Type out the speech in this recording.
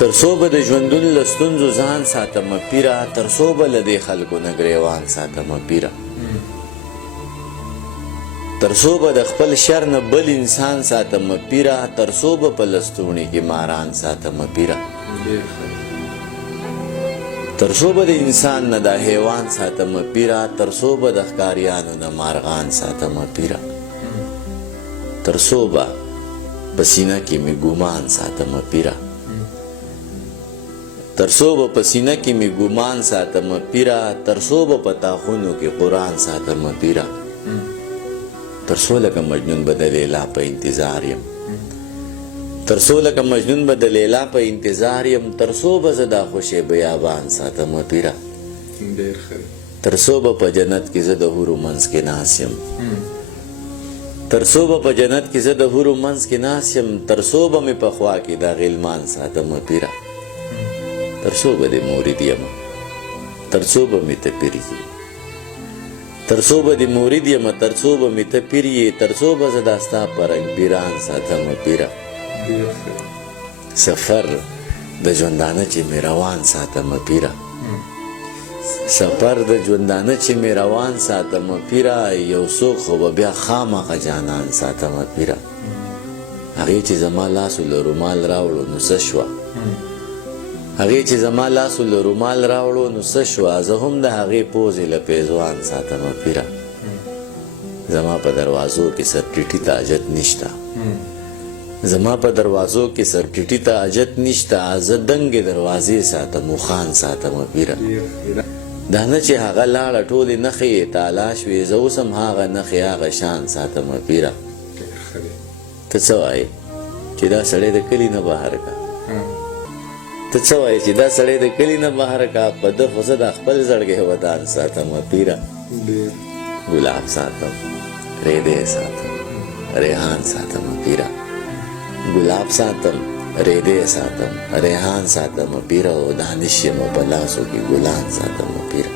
ترڅو به د ژوندون له ستونزو ځان ساتمه پیره، ترڅو به له دې خلکو نه ګریوان ساتمه پیره، ترڅو به د خپل شر نه بل انسان ساتمه پیره، ترڅو به په لستوڼي کې ماران ساتمه پیره، ترڅو به د انسان نه د حیوان ساتمه پیره، ترڅو به د ښکاریانو نه مارغان ساتمه پیره، ترڅو به په سینه کې مې ګمان ساتمه پیره، ترڅو به په سینه کې مې ګمان ساتمه پیره، ترڅو به په تاخونو کې قرآن ساتمه پیره، ترڅو لکه مجنون به د لیلا په انتظار یم، ترڅو لکه مجنون به د لیلا په انتظار یم، ترڅو به زه دا خوشې بیابان ساتمه پیره، ترڅو به په جنت کې زه د حورو منځ کې ناست یم، ترڅو به په جنت کې زه د حورو منځ کې ناست یم، ترڅو به مې په خوا کې دا غلمان ساتمه پیره، ترڅو به د مورید یم، ترڅو به مې ته پیر یې، ترڅو به د مورید یم، ترڅو به مې ته پیر یې، ترڅو به زه دا ستا په رنګ پیران ساتمه پیره، سفر د ژوندانه چې مې روان ساتمه پیره، سفر د ژوندانه چې مې روان ساتمه پیره، یو څوک خو به بیا خامخا جانان ساتمه پیره، هغې چې زما لاسو له رومال راوړو نو څه شوه، هغې چې زما لاسو له رومال راوړو نو څه شوه، زه هم د هغې پوزې له پیزوان ساتمه پیره، زما په دروازو کې سرټیټي ته حاجت نشته، زما په دروازو کې سرټیټي ته حاجت نشته، زه دنګې دروازې ساتم او خان ساتمه پیره، دا نه چې هغه لاړه ټولې نښې یې تالا شوې، زه اوس هم هغه نښې هغه شان ساتمه پیره، ته څه وایې چې دا سړی د کلي نه بهر کا، ته څه وایې چې دا سړی د کلي نه بهر کا، په ده خو زه د خپل زړګی ودان ساتمه پیره، ګلاب ساتم، ریدې ساتم، ریحان ساتمه پیره، ګلاب ساتم، ریدې ساتم، ریحان ساتمه پیره، او دانش یم په لاسو کې ګلان ساتمه پیره.